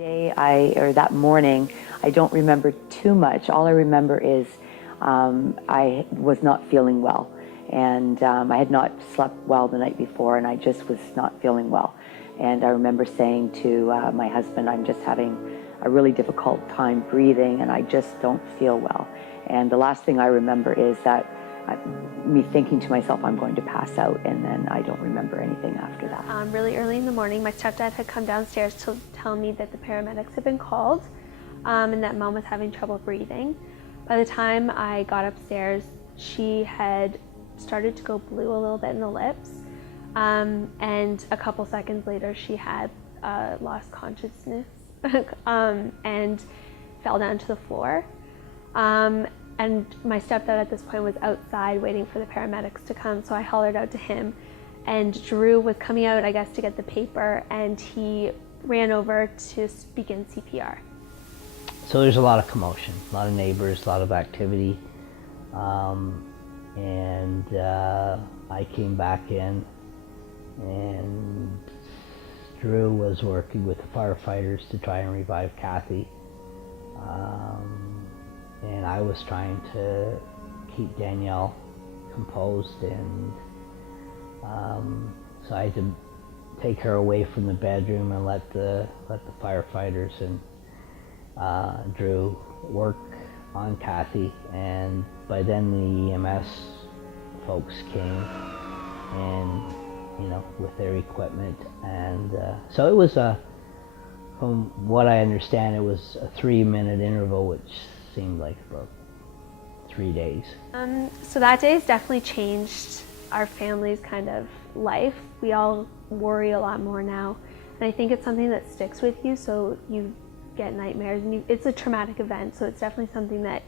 Or that morning, I don't remember too much. All I remember is I was not feeling well, and I had not slept well the night before, and I just was not feeling well. And I remember saying to my husband, I'm just having a really difficult time breathing, and I just don't feel well. And the last thing I remember is that me thinking to myself, I'm going to pass out, and then I don't remember anything after that. Really early in the morning, my stepdad had come downstairs to tell me that the paramedics had been called and that Mom was having trouble breathing. By the time I got upstairs, she had started to go blue a little bit in the lips, and a couple seconds later she had lost consciousness and fell down to the floor. And my stepdad at this point was outside waiting for the paramedics to come, so I hollered out to him, and Drew was coming out, I guess, to get the paper, and he ran over to begin CPR. So there's a lot of commotion, a lot of neighbors, a lot of activity, and I came back in, and Drew was working with the firefighters to try and revive Kathy. And I was trying to keep Danielle composed, and so I had to take her away from the bedroom and let the firefighters and Drew work on Kathy. And by then the EMS folks came, and with their equipment, and so it was from what I understand, it was a 3-minute interval, which seemed like about 3 days. So that day has definitely changed our family's kind of life. We all worry a lot more now, and I think it's something that sticks with you, so you get nightmares, and it's a traumatic event, so it's definitely something that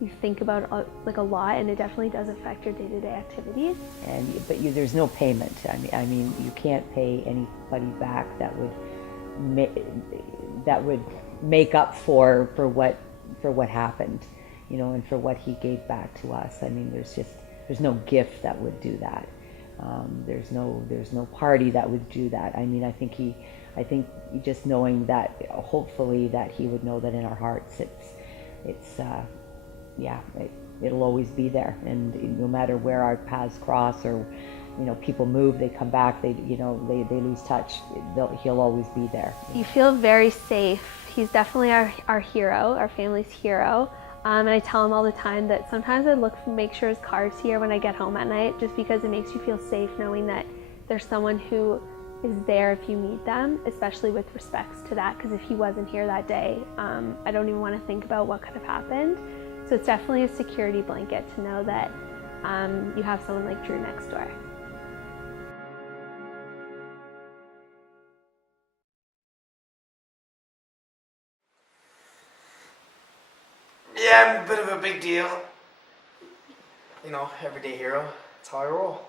you think about like a lot, and it definitely does affect your day-to-day activities. But there's no payment. I mean, you can't pay anybody back that would make up for what happened, and for what he gave back to us. I mean, there's no gift that would do that. There's no party that would do that. I mean, I think just knowing that, hopefully that he would know that in our hearts, it'll always be there. And no matter where our paths cross, or people move, they come back, they lose touch, he'll always be there. You feel very safe. He's definitely our hero, our family's hero. And I tell him all the time that sometimes I make sure his car's here when I get home at night, just because it makes you feel safe knowing that there's someone who is there if you need them, especially with respects to that, because if he wasn't here that day, I don't even want to think about what could have happened. So it's definitely a security blanket to know that you have someone like Drew next door. Yeah, I'm a bit of a big deal. Everyday hero. That's how I roll.